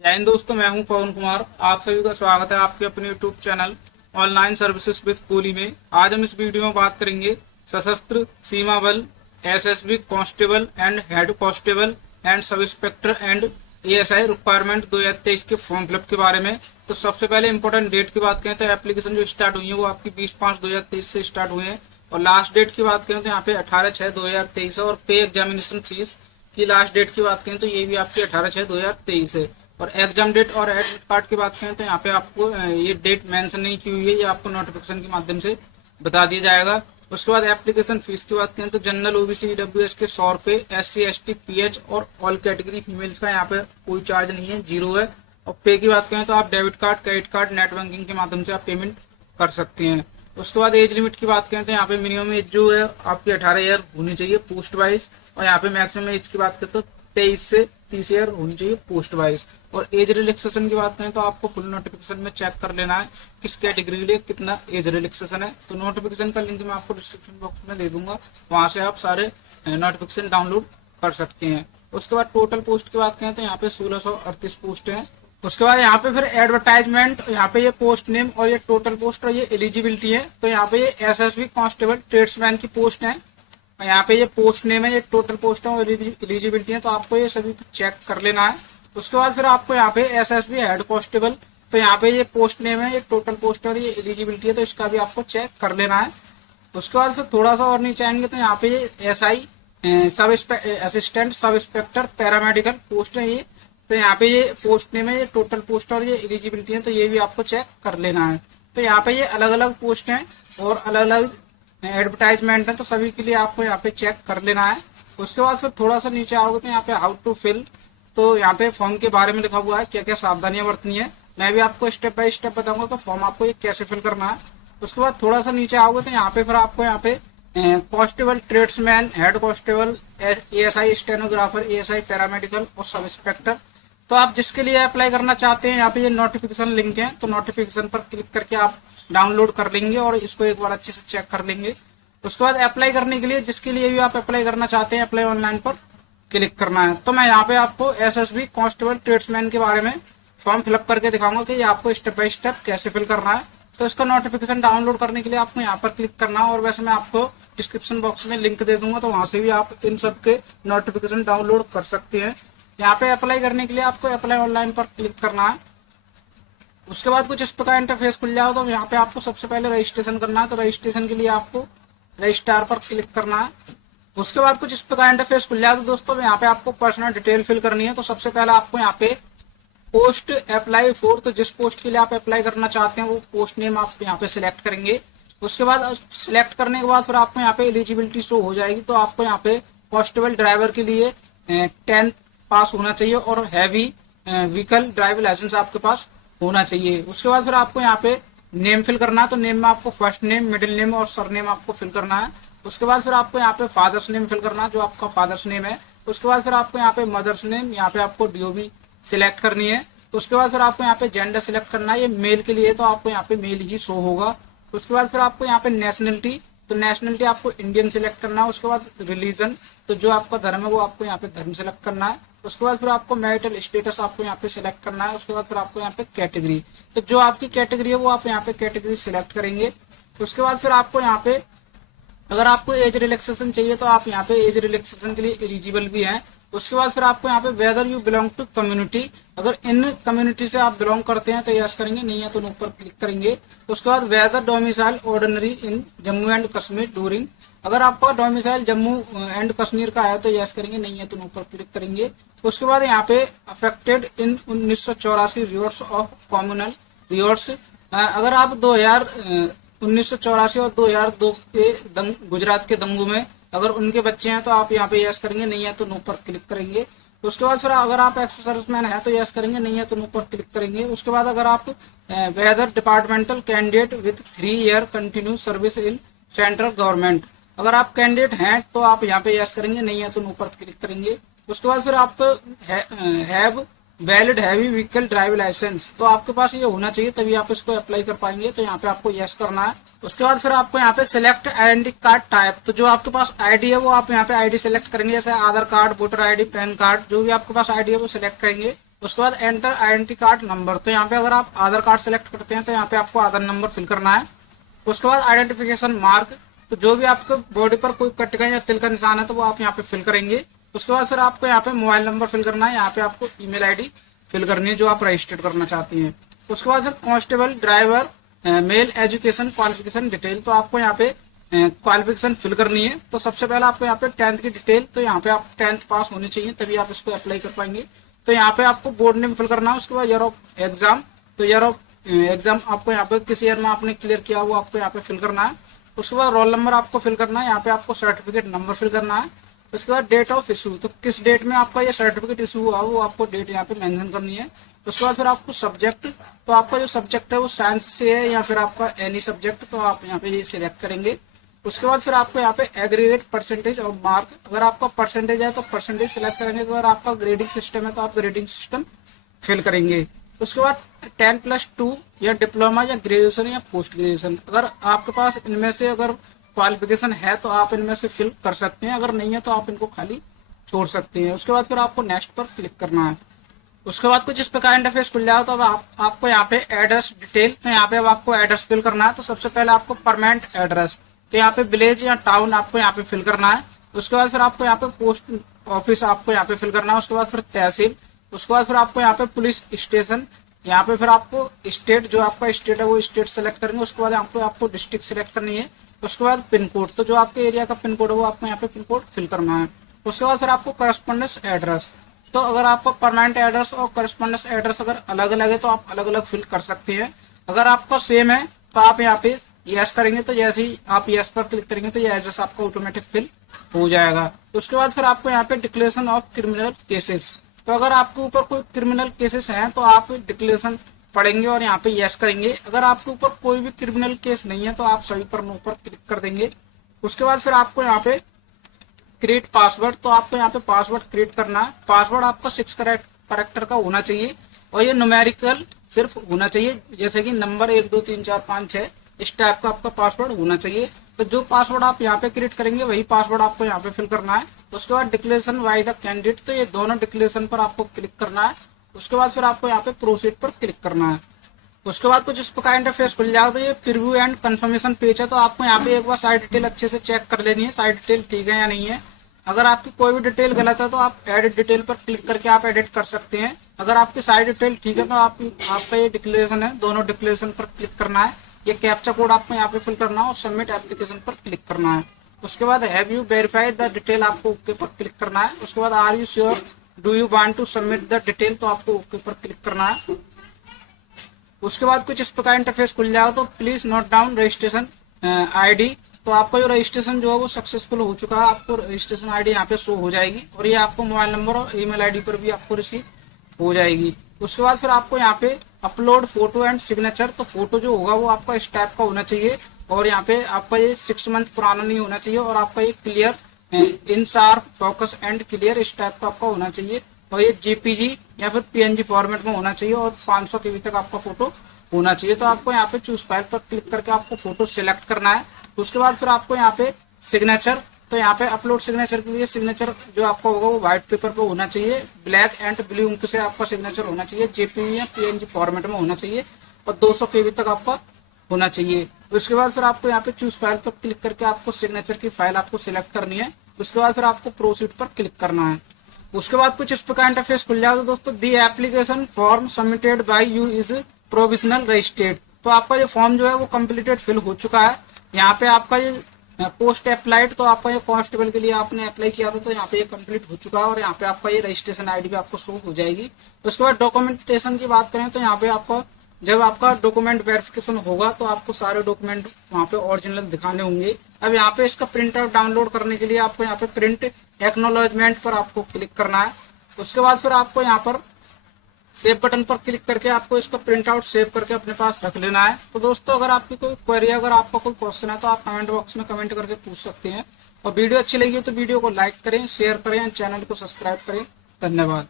जय हिंद दोस्तों, मैं हूं पवन कुमार। आप सभी का स्वागत है आपके अपने YouTube channel online services with coolie में। आज हम इस वीडियो में बात करेंगे सशस्त्र सीमा बल SSB constable and head constable and sub inspector and ASI requirement 2023 के फॉर्म फिलअप के बारे में। तो सबसे पहले इंपॉर्टेंट डेट की बात करें तो एप्लीकेशन जो स्टार्ट हुई है वो आपकी 20/5/2023 से स्टार्ट हुए हैं और लास्ट डेट की बात करें तो यहाँ पे 18/6/2023 है। और पे एग्जामिनेशन फीस की लास्ट डेट की बात करें तो ये भी आपकी 18/6/2023 है। और एग्जाम डेट और एडमिट कार्ड की बात करें तो यहाँ पे आपको ये डेट मेंशन नहीं की हुई है, ये आपको नोटिफिकेशन के माध्यम से बता दिया जाएगा। उसके बाद एप्लीकेशन फीस की बात करें तो जनरल ओबीसी ईडब्ल्यूएस के 100 रुपए, SC ST PH और ऑल कैटेगरी फीमेल्स का यहाँ पे कोई चार्ज नहीं है, 0 है। और पे की बात करें तो आप debit card, credit card, net banking के माध्यम से आप पेमेंट कर सकते हैं। उसके बाद एज लिमिट की बात करें तो यहाँ पे मिनिमम एज जो है आपकी 18 ईयर होनी चाहिए पोस्ट वाइज, और यहाँ पे मैक्सिमम एज की बात करें तो 23 से 30 ईयर होनी चाहिए पोस्ट वाइज। और एज रिलैक्सेशन की बात करें तो आपको फुल नोटिफिकेशन में चेक कर लेना है किस कैटेगरी के लिए कितना एज रिलैक्सेशन है। तो नोटिफिकेशन का लिंक मैं आपको डिस्क्रिप्शन बॉक्स में दे दूंगा, वहां से आप सारे नोटिफिकेशन डाउनलोड कर सकते हैं। उसके बाद टोटल पोस्ट की बात करें तो यहाँ पे 1638 पोस्ट है। उसके बाद यहाँ पे फिर एडवर्टाइजमेंट, यहाँ पे ये पोस्ट नेम और ये टोटल पोस्ट और ये एलिजिबिलिटी है। तो यहाँ पे ये एसएसबी कांस्टेबल ट्रेड्समैन की पोस्ट है, यहाँ पे ये पोस्ट नेम है, ये टोटल पोस्ट है और एलिजिबिलिटी है, तो आपको ये सभी चेक कर लेना है। उसके बाद फिर आपको यहाँ पे एसएसबी हेड कांस्टेबल, तो यहाँ पे ये पोस्ट नेम है, ये टोटल पोस्ट है और ये एलिजिबिलिटी है, तो इसका भी आपको चेक कर लेना है। उसके बाद फिर थोड़ा सा और नीचे आएंगे तो यहाँ पे ये एसआई सब assistant sub inspector paramedical post है ये, तो यहाँ पे ये पोस्ट नेम है, ये टोटल पोस्ट और ये एलिजिबिलिटी है, तो ये भी आपको चेक कर लेना है। तो यहाँ पे ये अलग अलग पोस्ट हैं और अलग अलग एडवर्टाइजमेंट है, तो सभी के लिए आपको यहाँ पे चेक कर लेना है। उसके बाद फिर थोड़ा सा नीचे आओगे तो यहाँ पे हाउ टू फिल, तो यहाँ पे फॉर्म के बारे में लिखा हुआ है क्या क्या सावधानियां बरतनी है। मैं भी आपको स्टेप बाय स्टेप बताऊंगा कि फॉर्म आपको ये कैसे फिल करना है। उसके बाद थोड़ा सा नीचे आओगे तो यहाँ पे फिर आपको यहाँ पे constable tradesman head constable ASI stenographer ASI paramedical और सब इंस्पेक्टर, तो आप जिसके लिए अप्लाई करना चाहते हैं यहाँ पे ये नोटिफिकेशन लिंक है, तो नोटिफिकेशन पर क्लिक करके आप डाउनलोड कर लेंगे और इसको एक बार अच्छे से चेक कर लेंगे। उसके बाद अप्लाई करने के लिए जिसके लिए भी आप अप्लाई करना चाहते हैं अप्लाई ऑनलाइन पर क्लिक करना है। तो मैं यहाँ पे आपको एसएसबी कांस्टेबल ट्रेड्समैन के बारे में फॉर्म फिलअप करके दिखाऊंगा कि ये आपको स्टेप बाय स्टेप कैसे फिल करना है। तो इसका नोटिफिकेशन डाउनलोड करने के लिए आपको यहाँ पर क्लिक करना है, और वैसे मैं आपको डिस्क्रिप्शन बॉक्स में लिंक दे दूंगा, तो वहां से भी आप इन सब के नोटिफिकेशन डाउनलोड कर सकते हैं। यहाँ पे अप्लाई करने के लिए आपको अप्लाई ऑनलाइन पर क्लिक करना है। उसके बाद कुछ इस प्रकार इंटरफेस खुल जाओ, तो यहाँ पे आपको सबसे पहले रजिस्ट्रेशन करना है, तो रजिस्ट्रेशन के लिए आपको रजिस्टार पर क्लिक करना है। उसके बाद कुछ इस प्रकार इंटरफेस खुल जाए तो दोस्तों यहाँ पे आपको पर्सनल डिटेल फिल करनी है। तो सबसे पहले आपको यहाँ पे पोस्ट अप्लाई फॉर, तो जिस पोस्ट के लिए आप अप्लाई करना चाहते हैं वो पोस्ट नेम आप यहाँ पे सिलेक्ट करेंगे। उसके बाद सिलेक्ट करने के बाद फिर आपको यहाँ पे एलिजिबिलिटी शो हो जाएगी, तो आपको यहाँ पे कांस्टेबल ड्राइवर के लिए 10th पास होना चाहिए और हैवी व्हीकल ड्राइविंग लाइसेंस आपके पास होना चाहिए। उसके बाद फिर आपको यहाँ पे नेम फिल करना है, तो नेम में आपको फर्स्ट नेम, मिडिल नेम और सरनेम आपको फिल करना है। उसके बाद फिर आपको यहाँ पे फादर्स नेम फिल करना है, जो आपका फादर्स नेम है। उसके बाद फिर आपको यहाँ पे मदर्स नेम, यहाँ पे आपको डीओबी सिलेक्ट करनी है। उसके बाद फिर आपको यहाँ पे जेंडर सिलेक्ट करना है, ये मेल के लिए तो आपको यहाँ पे मेल ही शो होगा। उसके बाद फिर आपको यहाँ पे नेशनलिटी, तो नेशनलिटी आपको इंडियन सिलेक्ट करना है। उसके बाद रिलीजन, तो जो आपका धर्म है वो आपको यहाँ पे धर्म सिलेक्ट करना है। उसके बाद फिर आपको मैरिटल स्टेटस आपको यहाँ पे सिलेक्ट करना है। उसके बाद फिर आपको यहाँ पे कैटेगरी, तो जो आपकी कैटेगरी है वो आप यहाँ पे कैटेगरी सिलेक्ट करेंगे। उसके बाद फिर आपको यहाँ पे अगर आपको एज रिलैक्सेशन चाहिए तो आप यहाँ पे एज रिलैक्सेशन के लिए एलिजिबल भी हैं। उसके बाद फिर आपको यहाँ पे whether you belong to community, अगर इन कम्युनिटी से आप बिलोंग करते हैं तो यस करेंगे, नहीं है तो नो पर क्लिक करेंगे। उसके बाद whether domicile ordinary in Jammu and Kashmir during, अगर आपका डोमिसाइल जम्मू एंड कश्मीर का है तो यस करेंगे, नहीं है तो नो पर क्लिक करेंगे। उसके बाद यहाँ पे affected in 1984 rewards of communal rewards, अगर आप 1984 और 2002 के गुजरात के दंगों में अगर उनके बच्चे हैं तो आप यहाँ पे यस करेंगे, नहीं है तो नो पर क्लिक करेंगे। उसके बाद फिर अगर आप एक्स सर्विसमैन है तो यस करेंगे, नहीं है तो नो पर क्लिक करेंगे। उसके बाद अगर आप whether departmental candidate with 3 year continue service in central government, अगर आप कैंडिडेट हैं तो आप यहाँ पे यस करेंगे, नहीं है तो नो पर क्लिक करेंगे। उसके बाद फिर आपको have valid heavy vehicle driving licence, तो आपके पास ये होना चाहिए तभी आप इसको अप्लाई कर पाएंगे, तो यहाँ पे आपको यस करना है। उसके बाद फिर आपको यहाँ पे सिलेक्ट आइडेंटिटी कार्ड टाइप, तो जो आपके पास आईडी है वो आप यहाँ पे आईडी सिलेक्ट करेंगे, जैसे Aadhaar card, voter ID, PAN card, जो भी आपके पास आईडी है वो सिलेक्ट करेंगे। उसके बाद एंटर आइडेंटिटी कार्ड नंबर, तो यहाँ पे अगर आप आधार कार्ड सेलेक्ट करते हैं तो यहाँ पे आपको आधार नंबर फिल करना है। उसके बाद आइडेंटिफिकेशन मार्क, तो जो भी आपके बॉडी पर कोई कट का या तिल का निशान है तो वो आप यहाँ पे फिल करेंगे। उसके बाद फिर आपको यहाँ पे मोबाइल नंबर फिल करना है, यहाँ पे आपको ईमेल आईडी फिल करनी है जो आप रजिस्टर्ड करना चाहती हैं। उसके बाद फिर constable driver male education qualification detail, तो आपको यहाँ पे क्वालिफिकेशन फिल करनी है। तो सबसे पहले आपको यहाँ पे 10th की डिटेल, तो यहाँ पे आप 10th पास होनी चाहिए तभी आप इसको अप्लाई कर पाएंगे। तो यहाँ पे आपको बोर्ड नेम फिल करना है। उसके बाद ईयर ऑफ एग्जाम, तो ईयर ऑफ एग्जाम आपको यहाँ पे किस ईयर में आपने क्लियर किया वो आपको यहाँ पे फिल करना है। उसके बाद रोल नंबर आपको फिल करना है, यहाँ पे आपको सर्टिफिकेट नंबर फिल करना है। उसके बाद डेट ऑफ इशू, तो किस डेट में आपका ये सर्टिफिकेट इशू हुआ वो आपको डेट यहाँ पे मेंशन करनी है। उसके बाद फिर आपको सब्जेक्ट, तो आपका जो सब्जेक्ट है वो साइंस से है या फिर आपका एनी सब्जेक्ट, तो आप यहाँ पे ये सिलेक्ट करेंगे। उसके बाद फिर आपको यहाँ पे एग्रीगेट परसेंटेज और मार्क, अगर आपका परसेंटेज है तो परसेंटेज सिलेक्ट करेंगे, अगर आपका ग्रेडिंग सिस्टम है तो आप ग्रेडिंग सिस्टम फिल करेंगे। उसके बाद 10+2 या डिप्लोमा या ग्रेजुएशन या पोस्ट ग्रेजुएशन, अगर आपके पास इनमें से अगर क्वालिफिकेशन है तो आप इनमें से फिल कर सकते हैं, अगर नहीं है तो आप इनको खाली छोड़ सकते हैं। उसके बाद फिर आपको नेक्स्ट पर क्लिक करना है। उसके बाद कुछ इस प्रकार इंटरफेस खुल जाओ, तो अब आपको यहाँ पे एड्रेस डिटेल, तो यहाँ पे अब आपको एड्रेस फिल करना है। तो सबसे पहले आपको परमानेंट एड्रेस, तो यहाँ पे विलेज या टाउन आपको यहाँ पे फिल करना है। उसके बाद फिर आपको यहाँ पे पोस्ट ऑफिस आपको यहाँ पे फिल करना है। उसके बाद फिर तहसील, उसके बाद फिर आपको यहाँ पे पुलिस स्टेशन, यहाँ पे फिर आपको स्टेट, जो आपका स्टेट है वो स्टेट सेलेक्ट करेंगे। उसके बाद आपको डिस्ट्रिक्ट सेलेक्ट करनी है। उसके बाद पिन कोड, तो जो आपके एरिया का पिन कोड है वो आपको यहाँ पे पिन कोड फिल करना है। उसके बाद फिर आपको करस्पॉन्डेंस एड्रेस, तो अगर आपका परमानेंट एड्रेस और करस्पॉन्डेंस एड्रेस अगर अलग अलग है तो आप अलग अलग फिल कर सकते हैं। अगर आपका सेम है तो आप यहाँ पे यस करेंगे, तो जैसे ही आप यस पर क्लिक करेंगे तो ये एड्रेस आपका ऑटोमेटिक फिल हो जाएगा। उसके बाद फिर आपको यहाँ पे डिक्लेरेशन ऑफ क्रिमिनल केसेस, तो अगर आपके ऊपर कोई क्रिमिनल केसेस हैं तो आप डिक्लेरेशन पढ़ेंगे और यहाँ पे यस करेंगे। अगर आपके ऊपर कोई भी क्रिमिनल केस नहीं है तो आप सभी पर नो पर क्लिक कर देंगे। उसके बाद फिर आपको यहाँ पे क्रिएट पासवर्ड, तो आपको यहाँ पे पासवर्ड क्रिएट करना है। पासवर्ड आपका 6 कैरेक्टर का होना चाहिए और ये न्यूमेरिकल सिर्फ होना चाहिए, जैसे कि नंबर 1 2 3 4 5 6 इस टाइप का आपका पासवर्ड होना चाहिए। तो जो पासवर्ड आप यहाँ पे क्रिएट करेंगे वही पासवर्ड आपको यहाँ पे फिल करना है। उसके बाद डिक्लेरेशन बाय द कैंडिडेट, तो ये दोनों डिक्लेरेशन पर आपको क्लिक करना है। उसके बाद फिर आपको यहाँ पे प्रोसीड पर क्लिक करना है। उसके बाद कुछ इस प्रकार इंटरफेस खुल जाएगा, तो ये प्रीव्यू एंड कंफर्मेशन पेज है। तो आपको यहाँ पे एक बार सारी डिटेल अच्छे से चेक कर लेनी है, सारी डिटेल ठीक है या नहीं है। अगर आपकी कोई भी डिटेल गलत है तो आप एडिट डिटेल पर क्लिक करके आप एडिट कर सकते हैं। अगर आपकी सारी डिटेल ठीक है तो आपका ये डिक्लेरेशन है, दोनों डिक्लेरेशन पर क्लिक करना है। ये कैप्चा कोड आपको यहाँ पे फिल करना है और सबमिट एप्लीकेशन पर क्लिक करना है। उसके बाद have you verified the detail, आपको ओके पर क्लिक करना है। उसके बाद are you sure do you want to submit the detail, तो आपको ओके पर क्लिक करना है। उसके बाद कुछ इस प्रकार इंटरफेस खुल जाएगा, तो please note down registration ID, तो आपका जो रजिस्ट्रेशन जो है वो सक्सेसफुल हो चुका है। आपको रजिस्ट्रेशन आईडी यहाँ पे शो हो जाएगी और ये आपको मोबाइल नंबर और ईमेल आईडी पर भी आपको रिसीव हो जाएगी। उसके बाद फिर आपको यहाँ पे अपलोड फोटो एंड सिग्नेचर, तो फोटो जो होगा वो आपका इस टाइप का होना चाहिए और यहाँ पे आपका ये 6 मंथ पुराना नहीं होना चाहिए और आपका ये clear in sharp focus and clear इस टाइप का आपका होना चाहिए और ये जेपीजी या फिर पीएनजी फॉर्मेट में होना चाहिए और 500 KB तक आपका फोटो होना चाहिए। तो आपको यहाँ पे चूज फाइल पर क्लिक करके आपको फोटो सिलेक्ट करना है। उसके बाद फिर आपको यहाँ पे सिग्नेचर, तो यहाँ पे अपलोड सिग्नेचर के लिए सिग्नेचर जो आपका होगा वो व्हाइट पेपर पे होना चाहिए, ब्लैक एंड ब्लू इंक से आपका सिग्नेचर होना चाहिए, जेपीजी या पीएनजी फॉर्मेट में होना चाहिए और 200 KB तक आपका होना चाहिए। उसके बाद फिर आपको यहाँ पे चूज फाइल पर क्लिक करके आपको सिग्नेचर की फाइल आपको सिलेक्ट करनी है। उसके बाद फिर आपको प्रोसीड पर क्लिक करना है। उसके बाद कुछ इस प्रकार इंटरफेस खुल जाएगा। दोस्तों the application form submitted by you is provisional registered, तो आपका ये फॉर्म जो है वो कंप्लीटेड फिल हो चुका है। यहाँ पे आपका ये पोस्ट अप्लाइड, तो आपका ये कांस्टेबल के लिए आपने अप्लाई किया था तो यहाँ पे ये कंप्लीट हो चुका है और यहाँ पे आपका ये रजिस्ट्रेशन आईडी भी आपको शो हो जाएगी। उसके बाद डॉक्यूमेंटेशन की बात करें तो यहाँ पे आपको जब आपका डॉक्यूमेंट वेरिफिकेशन होगा तो आपको सारे डॉक्यूमेंट वहाँ पे ओरिजिनल दिखाने होंगे। अब यहाँ पे इसका प्रिंट आउट डाउनलोड करने के लिए आपको यहाँ पे प्रिंट एक्नॉलेजमेंट पर आपको क्लिक करना है। उसके बाद फिर आपको यहाँ पर सेव बटन पर क्लिक करके आपको इसका प्रिंट आउट सेव करके अपने पास रख लेना है। तो दोस्तों अगर आपकी कोई क्वेरी, अगर आपका कोई क्वेश्चन है तो आप कमेंट बॉक्स में कमेंट करके पूछ सकते हैं और वीडियो अच्छी लगी तो वीडियो को लाइक करें, शेयर करें, चैनल को सब्सक्राइब करें। धन्यवाद।